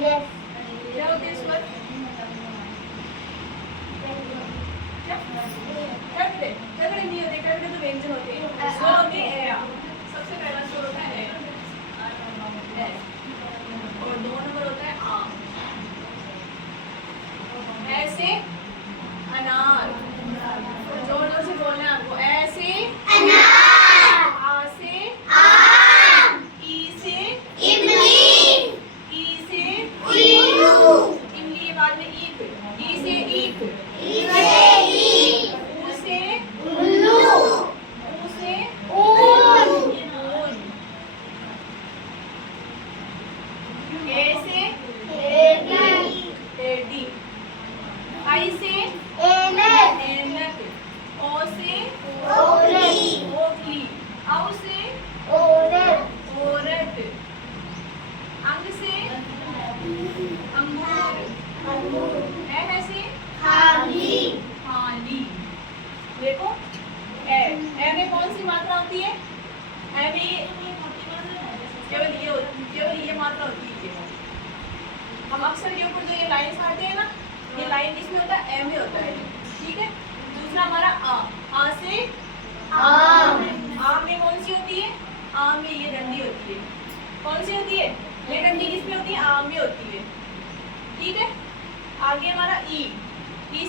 Yes. क्या होते हैं स्वर? क्या? कड़कड़े कड़कड़े नहीं होते, कड़कड़े तो व्यंजन होते हैं। स्वर होते हैं ए। सबसे पहला स्वर होता है ए। और 2 नंबर होता है आ। ऐसे अनार, जोर जोर से बोलना है आपको। ऐसे अनार। आ से आम। ई से इमली। ई से इल्लू। इमली के बाद में ईख। ई से ईख। ई से ईख। ऊ से उल्लू। ऊ से ऊन। ऊन। ए से एडी। एडी। आई से ऐनक। ऐनक। ओ से ओखली। ओखली। औ से औरत। औरत। अंग से अंगूर। अंगूर। ऐ से खाली। खाली। देखो ए में कौन सी मात्रा होती है? ए में केवल ये मात्रा होती है। हम अक्सर के ऊपर जो ये लाइन आते हैं ना, ये लाइन किसमें होता है? ए में होता है। ठीक है। दूसरा हमारा आ से आम। आम में कौन सी होती है? आम में ये डंडी होती है। कौन सी होती है? ये डंडी किसमें होती है? आम में होती है। ठीक है। आगे हमारा ई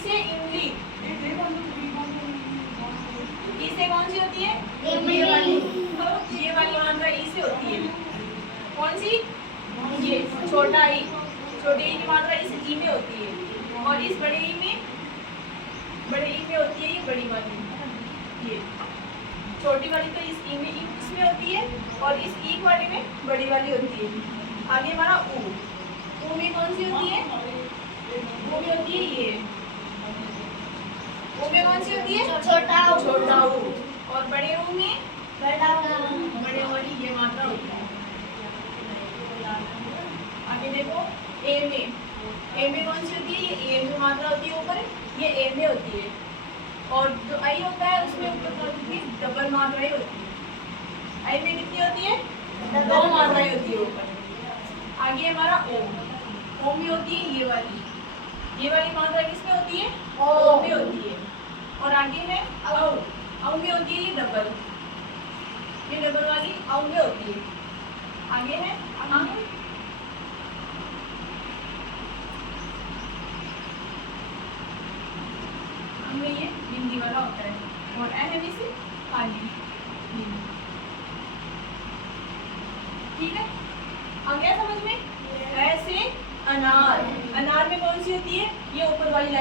से इमली। ई से कौन सी होती है? इमली। ये वाली मात्रा ई से होती है। कौन सी? ये छोटा ई। छोटे ई की मात्रा इस ई में होती है। और इस बड़े ई में होती है ये बड़ी वाली। ये छोटी वाली तो इस ई में इसमें होती है, और इस ई वाली में बड़ी वाली होती है। आगे हमारा ऊ में कौन सी होती है? ऊ में होती है ये। ऊ में कौन सी होती है? छोटा ऊ। छोटा ऊ। और बड़े ऊ में बड़ा ऊ। बड़े वाली ये मात्रा होती है। आगे देखो ए में कौन सी होती है? ये ए में मात्रा होती है ऊपर, ये ए में होती है। और जो आई होता है उसमें ऊपर कौन सी डबल मात्राएं होती है। आई में कितनी होती है? 2 मात्राएं होती है ऊपर। आगे हमारा ओ में होती है ये वाली मात्रा किसमें होती है? ओ में होती है। और आगे है औ में होती है ये डबल वाली औ में होती है। आगे है अंग में ये बिंदी वाला होता है। और अहम से खाली। ठीक है। आ गया समझ में? ऐसे अनार में कौन सी होती है? ये ऊपर वाली लाइन।